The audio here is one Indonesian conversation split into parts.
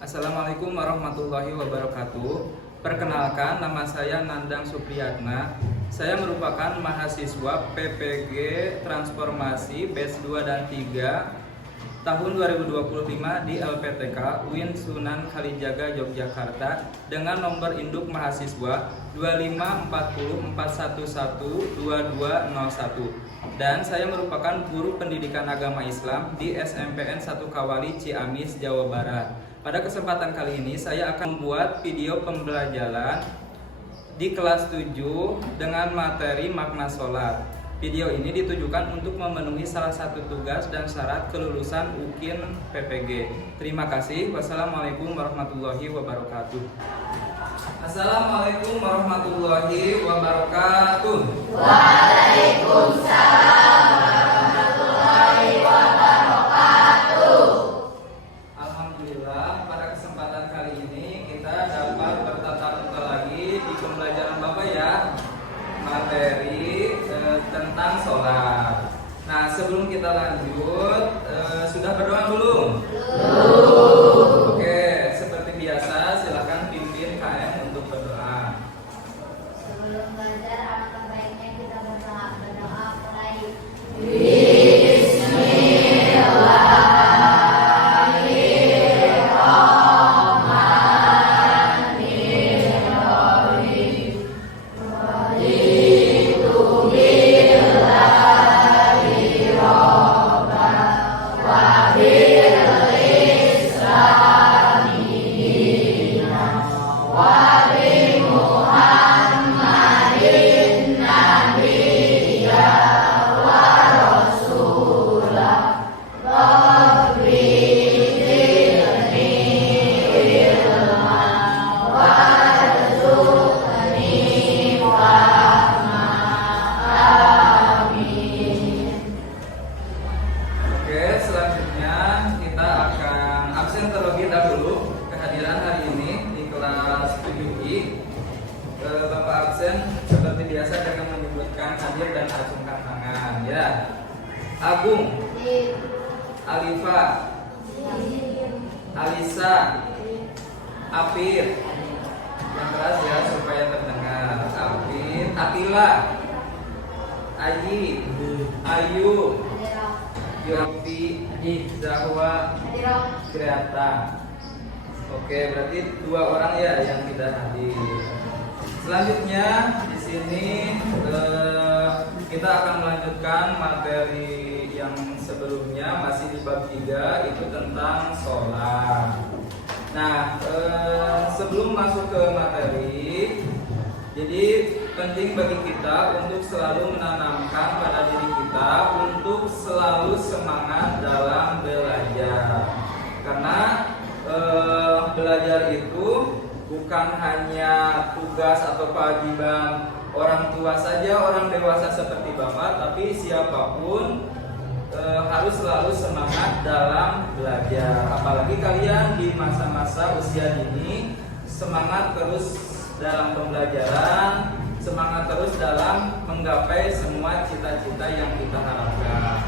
Assalamualaikum warahmatullahi wabarakatuh. Perkenalkan, nama saya Nandang Supriyatna. Saya merupakan mahasiswa PPG Transformasi Batch 2 dan 3 tahun 2025 di LPTK UIN Sunan Kalijaga Yogyakarta dengan nomor induk mahasiswa 25414112201, dan saya merupakan guru pendidikan agama Islam di SMPN 1 Kawali Ciamis, Jawa Barat. Pada kesempatan kali ini saya akan membuat video pembelajaran di kelas 7 dengan materi makna sholat. Video ini ditujukan untuk memenuhi salah satu tugas dan syarat kelulusan UKIN PPG. Terima kasih. Wassalamualaikum warahmatullahi wabarakatuh. Assalamualaikum warahmatullahi wabarakatuh. Waalaikumsalam warahmatullahi wabarakatuh. Alhamdulillah, pada kesempatan kali ini kita dapat bertatap muka lagi di pembelajaran Bapak ya, materi tentang sholat. Nah, sebelum kita lanjut, sudah berdoa belum? Belum. Oke, seperti biasa silakan pimpin KM untuk berdoa. Sebelum belajar, alangkah baiknya kita berdoa mulai. Seperti biasa dengan menyebutkan hadir dan acungkan tangan ya. Agung, Alifa, Alisa, Apir, yang keras ya supaya terdengar. Apir, Atila, Ayi, Ayu, Yofi, Zahwa, Greta. Oke, berarti 2 orang ya yang tidak hadir. Selanjutnya di sini kita akan melanjutkan materi yang sebelumnya, masih di bab 3, itu tentang sholat. Nah, sebelum masuk ke materi, jadi penting bagi kita untuk selalu menanamkan pada diri kita untuk selalu semangat dalam belajar. Karena belajar itu bukan hanya tugas atau kewajiban orang tua saja, orang dewasa seperti Bapak, tapi siapapun harus selalu semangat dalam belajar. Apalagi kalian di masa-masa usia dini, semangat terus dalam pembelajaran, semangat terus dalam menggapai semua cita-cita yang kita harapkan.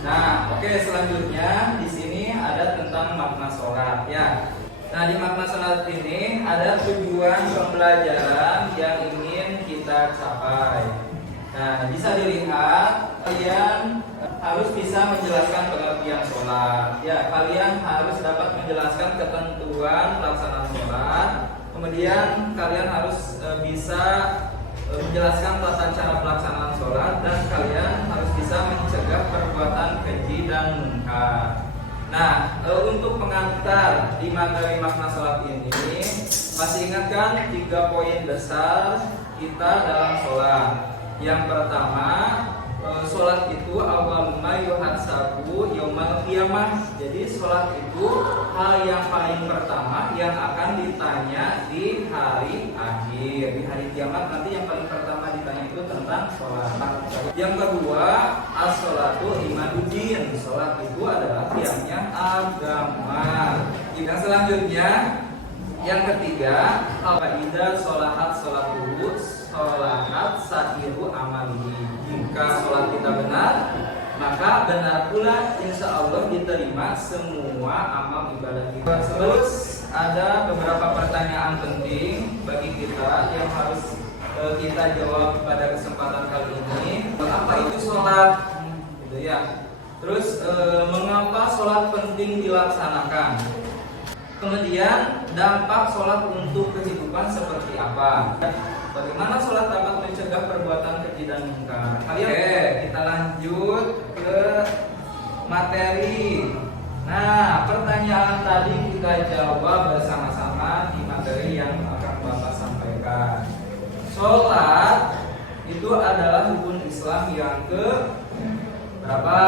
Nah, oke, selanjutnya di sini ada tentang makna sholat ya. Nah, di makna sholat ini ada tujuan pembelajaran yang ingin kita capai. Nah, bisa dilihat kalian harus bisa menjelaskan pengertian sholat. Ya, kalian harus dapat menjelaskan ketentuan pelaksanaan sholat. Kemudian kalian harus bisa menjelaskan tata cara pelaksanaan sholat, dan kalian harus bisa mencegah perbuatan keji dan munkar. Nah, untuk pengantar di materi makna sholat ini, masih ingatkan 3 poin besar kita dalam sholat. Yang pertama, sholat itu awaluma yuhatsabu yaumal qiyamah. Jadi sholat itu hal yang paling pertama yang akan ditanya di hari akhir. Di hari kiamat nanti yang paling pertama ditanya itu tentang sholat. Yang kedua, as-sholatu imaduddin. Sholat itu adalah tiangnya agama. Yang selanjutnya, yang ketiga, al-idza sholahat sholatuhu sholahat sa'iru amalihi. Jika sholat kita benar, maka benar pula insya Allah diterima semua amal ibadah kita. Terus ada beberapa pertanyaan penting bagi kita yang harus kita jawab pada kesempatan kali ini. Apa itu sholat? Gitu ya. Terus mengapa sholat penting dilaksanakan? Kemudian dampak sholat untuk kehidupan seperti apa? Bagaimana sholat dapat mencegah perbuatan keji dan mungkar? Oke, kita lanjut ke materi. Nah, pertanyaan tadi kita jawab bersama-sama di materi yang akan Bapak sampaikan. Sholat itu adalah rukun Islam yang ke berapa?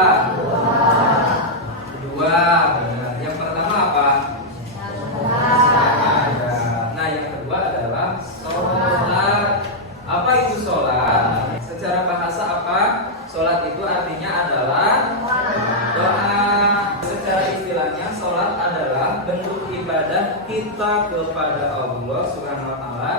Dua. Yang pertama apa? Nah, yang kedua adalah sholat. Apa itu sholat? Secara bahasa apa? Sholat itu artinya adalah doa. Secara istilahnya, sholat adalah bentuk ibadah kita kepada Allah Subhanahu wa Ta'ala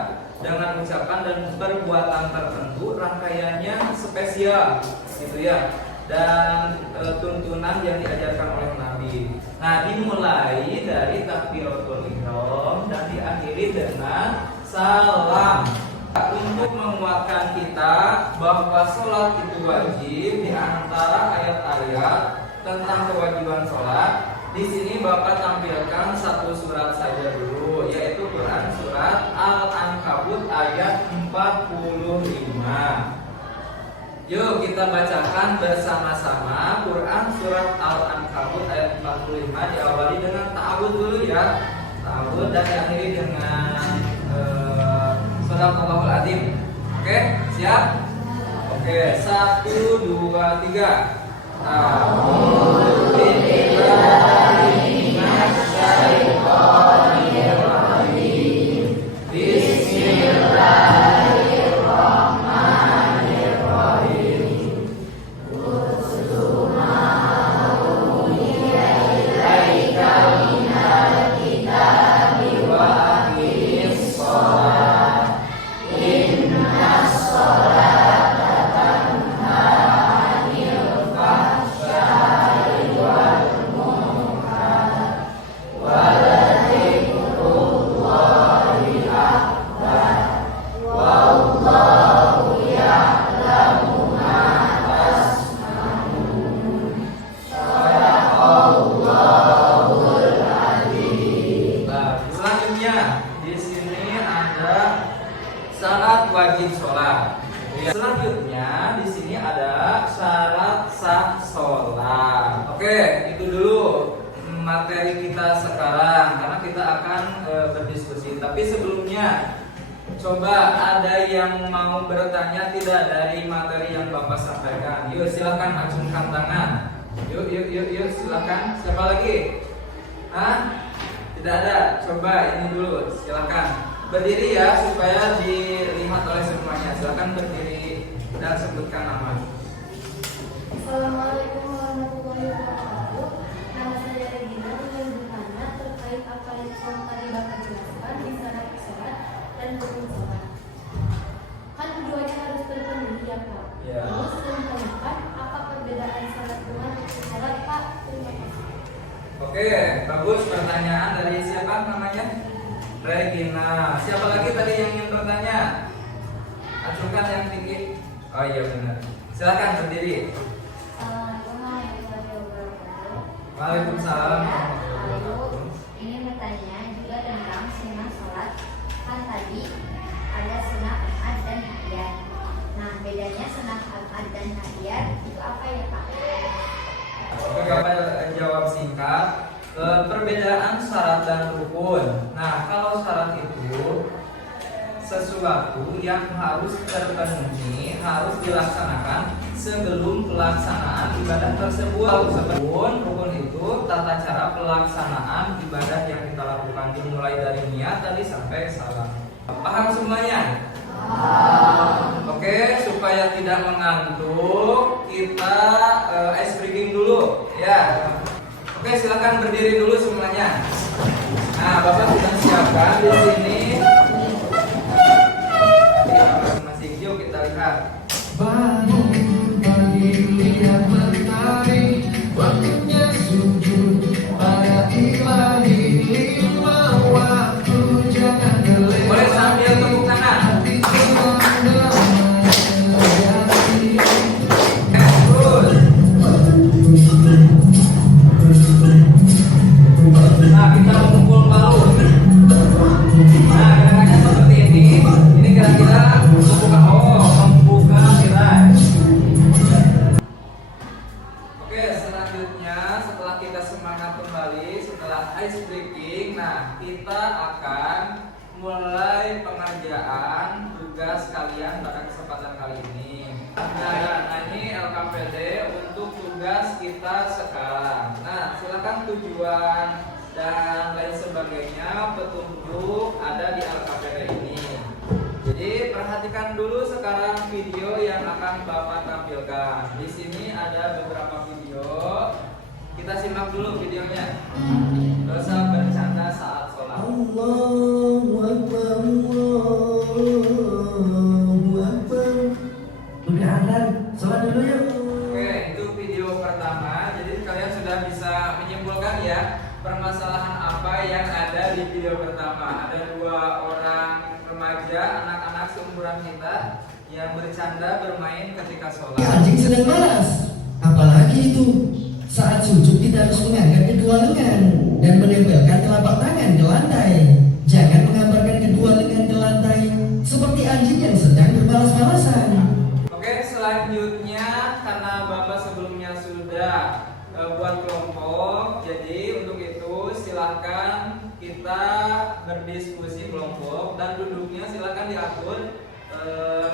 dengan ucapan dan perbuatan tertentu, rangkaiannya spesial, gitu ya. Dan tuntunan yang diajarkan oleh Nabi. Nah, dimulai dari takbiratul ihram dan diakhiri dengan salam. Untuk menguatkan kita bahwa sholat itu wajib, di antara ayat-ayat tentang kewajiban sholat, di sini Bapak tampilkan satu surat saja dulu, yaitu Quran surat Al-Ankabut ayat 45. Yuk kita bacakan bersama-sama Quran surat Al-Ankabut ayat 45, diawali dengan ta'awud dulu ya. Ta'awud dan diakhiri dengan Shadaqallahul Adzim. Oke, siap? Oke, 1, 2, 3. A'udzu billahi minasy syaithanir rajim. Bismillahirrahmanirrahim. Syarat wajib sholat. Selanjutnya di sini ada syarat sah sholat. Oke, itu dulu materi kita sekarang karena kita akan berdiskusi. Tapi sebelumnya, coba ada yang mau bertanya tidak dari materi yang Bapak sampaikan? Yuk silakan acungkan tangan. Yuk silakan. Siapa lagi? Hah? Tidak ada. Coba ini dulu. Silakan. Berdiri ya supaya dilihat oleh semuanya. Silakan berdiri dan sebutkan nama. Assalamualaikum warahmatullahi wabarakatuh. Nama saya Regina dengan bertanya terkait apa yang tadi Bapak jelaskan di syarat sholat dan rukun sholat. Kan keduanya harus terpenuhi ya Pak. Ya. Terus saya tanyakan apa perbedaan syarat dengan rukun sholat Pak? Terima kasih. Oke, bagus pertanyaan dari siapa namanya? Regina. Siapa lagi tadi yang ingin bertanya? Acungkan yang tinggi. Oh iya benar. Silakan berdiri. Assalamualaikum warahmatullahi wabarakatuh. Waalaikumsalam. Lalu ingin bertanya juga tentang sunnah sholat. Kan tadi ada sunnah Ahad dan Hadiyat. Nah, bedanya sunnah Ahad dan Hadiyat itu apa ya Pak? Oke, Bapak jawab singkat. Perbedaan syarat dan rukun. Nah, kalau syarat itu sesuatu yang harus terpenuhi, harus dilaksanakan sebelum pelaksanaan ibadah tersebut. Rukun itu tata cara pelaksanaan ibadah yang kita lakukan, dimulai dari niat tadi sampai salam. Paham semuanya? Oke, supaya tidak mengantuk, kita ice breaking dulu, ya. Oke, silakan berdiri dulu semuanya. Nah, Bapak sudah siapkan di sini. Masih hijau kita lihat. Bangun pagi lihat mentari, waktunya sujud pada ilahi, setelah ice breaking, nah kita akan mulai pengerjaan tugas kalian pada kesempatan kali ini. Nah ini LKPD untuk tugas kita sekarang. Nah silakan tujuan dan lain sebagainya, petunjuk ada di LKPD ini. Jadi perhatikan dulu sekarang video yang akan Bapak tampilkan. Di sini ada beberapa video. Kita simak dulu videonya. Dosa bercanda saat sholat. Allahu Akbar, Allahu Akbar. Udah azan, sholat dulu yuk. Oke, itu video pertama. Jadi kalian sudah bisa menyimpulkan ya permasalahan apa yang ada di video pertama. Ada dua orang remaja, anak-anak seumuran kita yang bercanda bermain ketika sholat. Anjing sedang malas. Apalagi itu saat sujud kita harus mengangkat kedua lengan dan menempelkan telapak tangan ke lantai. Jangan menghamparkan kedua lengan ke lantai seperti anjing yang sedang bermalas-malasan. Oke, selanjutnya karena Bapak sebelumnya sudah buat kelompok, jadi untuk itu silahkan kita berdiskusi kelompok dan duduknya silahkan diatur.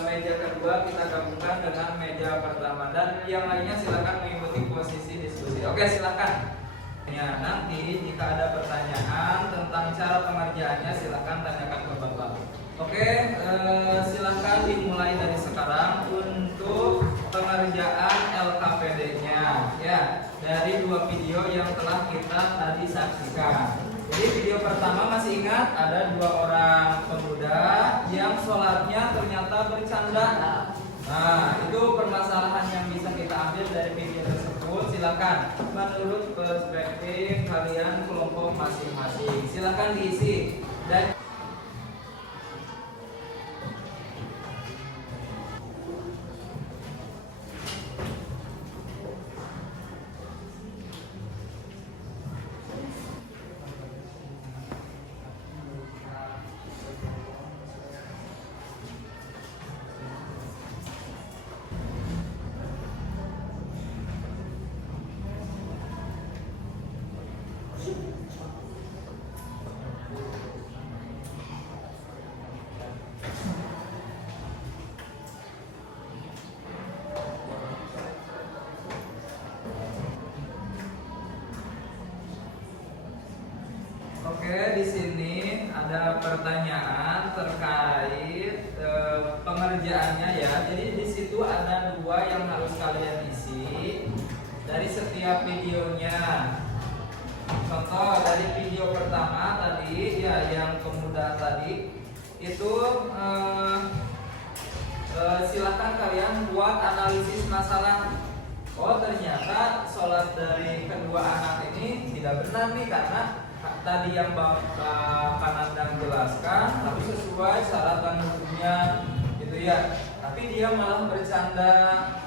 Meja kedua kita gabungkan dengan meja pertama dan yang lainnya silakan mengikuti posisi diskusi. Oke, silakan. Ya, nanti jika ada pertanyaan tentang cara pengerjaannya silakan tanyakan ke Bapak. Oke, silakan dimulai dari sekarang untuk pengerjaan LKPD-nya ya, dari dua video yang telah kita tadi saksikan. Jadi video pertama masih ingat ada dua orang pemuda yang sholatnya ternyata bercanda. Nah itu permasalahan yang bisa kita ambil dari video tersebut. Silakan menurut perspektif kalian kelompok masing-masing. Silakan diisi dan oke, di sini ada pertanyaan terkait pengerjaannya ya. Jadi di situ ada dua yang harus kalian isi dari setiap videonya. Contoh dari video pertama tadi ya, yang pemuda tadi itu silahkan kalian buat analisis masalah. Oh ternyata sholat dari kedua anak ini tidak benar nih karena tadi yang Bapak Kanandang jelaskan tapi sesuai syarat dan hukumnya gitu ya, tapi dia malah bercanda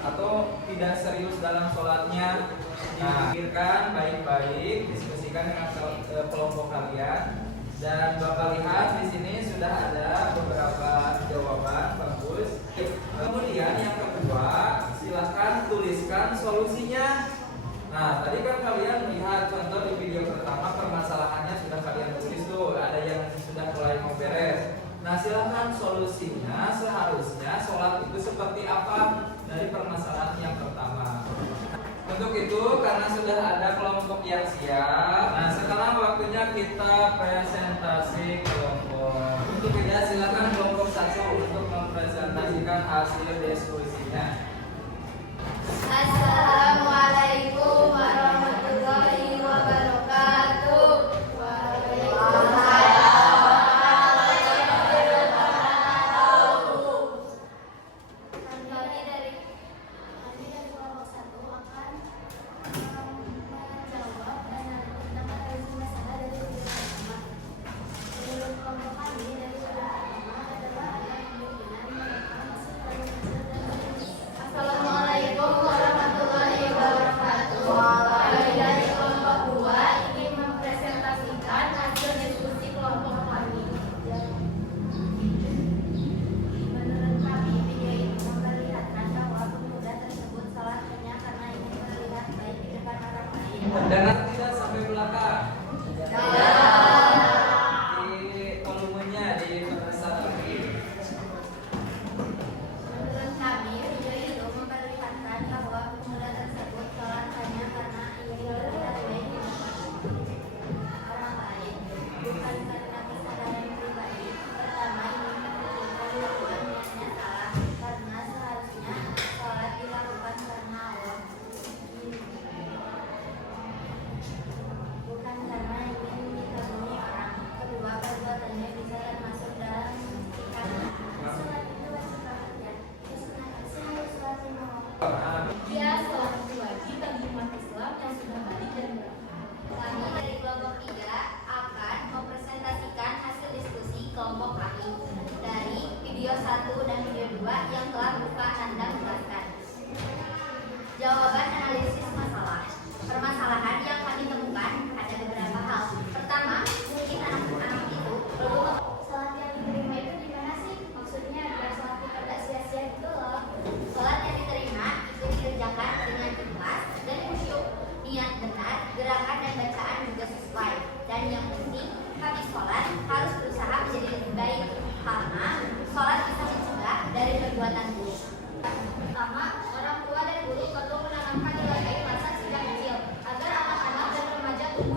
atau tidak serius dalam sholatnya. Nah, pikirkan baik-baik, diskusikan dengan kelompok kalian dan Bapak lihat di sini sudah ada beberapa jawaban bagus. Kemudian yang kedua silahkan tuliskan solusinya. Nah, tadi kan kalian lihat contoh di video pertama permasalahannya sudah kalian tulis tuh, ada yang sudah mulai mau beres. Nah, silahkan solusinya seharusnya sholat itu seperti apa dari permasalahan yang pertama. Untuk itu, karena sudah ada kelompok yang siap, nah sekarang waktunya kita presentasi kelompok. Untuk itu, silahkan kelompok satu untuk mempresentasikan hasil diskusinya. Assalamualaikum warahmatullahi wabarakatuh. Kami dari kelompok satu akan menjawab dan menanggapi masalah dari video pertama. Menurut kelompok kami dari video pertama adalah ada kemungkinan mereka masuk dalam. Assalamualaikum warahmatullahi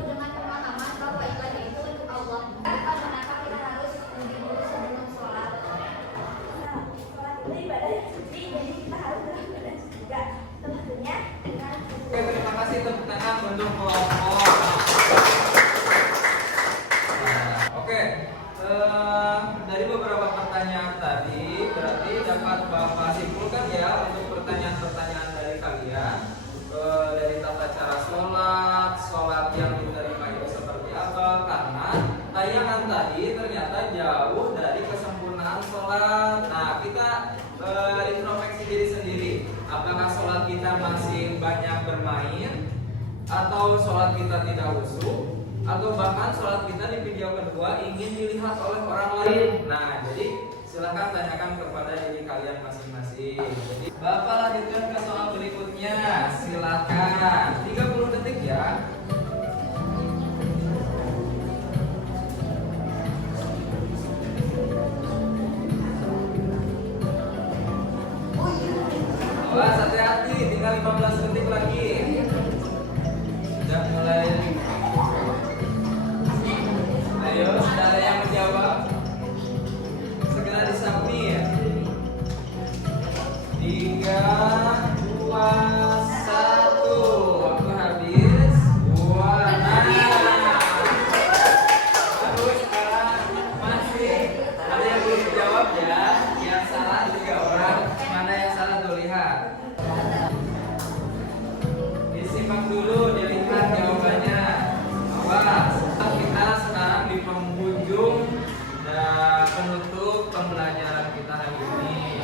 dengan pemahaman bahwa ibadah itu untuk Allah. Kenapa kita harus mandi dulu sebelum sholat? Sholat itu ibadah yang suci, jadi kita harus beribadah juga. Tentunya dengan Oke, terima kasih tepuk tangan untuk kelompok. Nah, oke. Dari beberapa pertanyaan tadi berarti dapat Bapak simpulkan ya untuk pertanyaan-pertanyaan dari kalian. Dari tata cara sholat yang diterima itu seperti apa, karena tayangan tadi ternyata jauh dari kesempurnaan sholat. Nah, kita introspeksi diri sendiri, apakah sholat kita masih banyak bermain, atau sholat kita tidak khusyuk, atau bahkan sholat kita di video kedua ingin dilihat oleh orang lain. Nah, jadi silahkan tanyakan kepada diri kalian masing-masing. Jadi Bapak lanjutkan ke soal berikutnya, silakan 30 detik ya. Awas, hati-hati, tinggal 15 detik lagi. Sudah mulai. Ayo, sudah ada yang menjawab? Segera disubmit. 3, 2, 1. Waktu habis. Nah. Baru sekarang masih ada yang belum jawab ya. Yang salah 3 orang. Mana yang salah tuh, lihat. Disimak dulu, dilihat jawabannya. Awas, kita sekarang di penghujung dan penutup pembelajaran kita hari ini.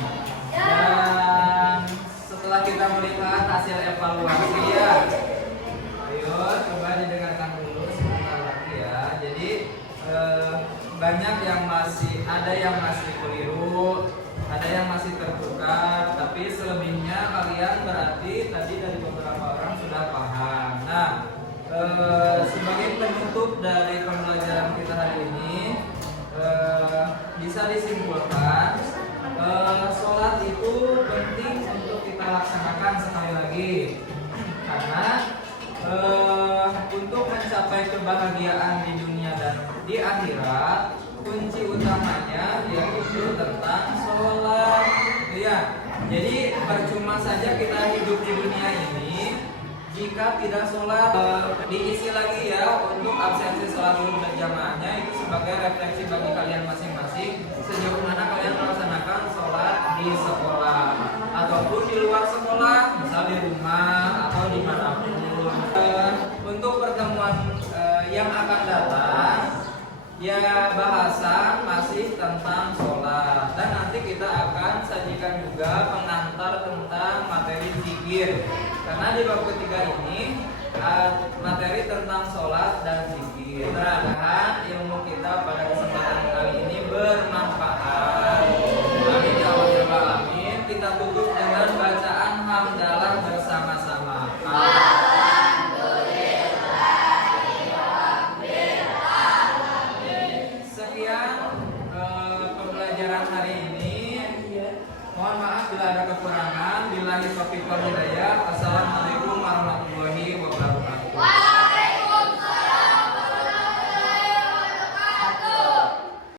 Dan setelah kita melihat hasil evaluasi ya, ayo coba didengarkan dulu sebentar lagi ya. Jadi banyak yang ada yang masih keliru, ada yang masih tertukar, tapi selebihnya kalian berarti tadi dari beberapa orang sudah paham. Nah, sebagai penutup dari pembelajaran kita hari ini, bisa disimpulkan sholat itu penting untuk kita laksanakan sekali lagi, karena untuk mencapai kebahagiaan di dunia dan di akhirat, kunci utamanya yaitu tentang sholat, ya. Jadi percuma saja kita hidup di dunia ini jika tidak sholat. Diisi lagi ya untuk absensi sholat berjamaahnya itu sebagai refleksi bagi kalian masing-masing sejauh mana kalian melaksanakan sholat di sekolah ataupun di luar sekolah, misal di rumah atau dimanapun. Untuk pertemuan yang akan datang ya bahasa masih tentang sholat, dan nanti kita akan sajikan juga pengantar tentang materi zikir, karena di bab ketiga ini materi tentang sholat dan zikir. Mudah-mudahan ilmu kita pada kesempatan kali ini bermanfaat. Amin ya rabbal alamin. Kita tutup dengan bacaan hamdalah bersama-sama. Pembelajaran hari ini, mohon maaf bila ada kekurangan. Billahi taufiq wal hidayah. Assalamualaikum.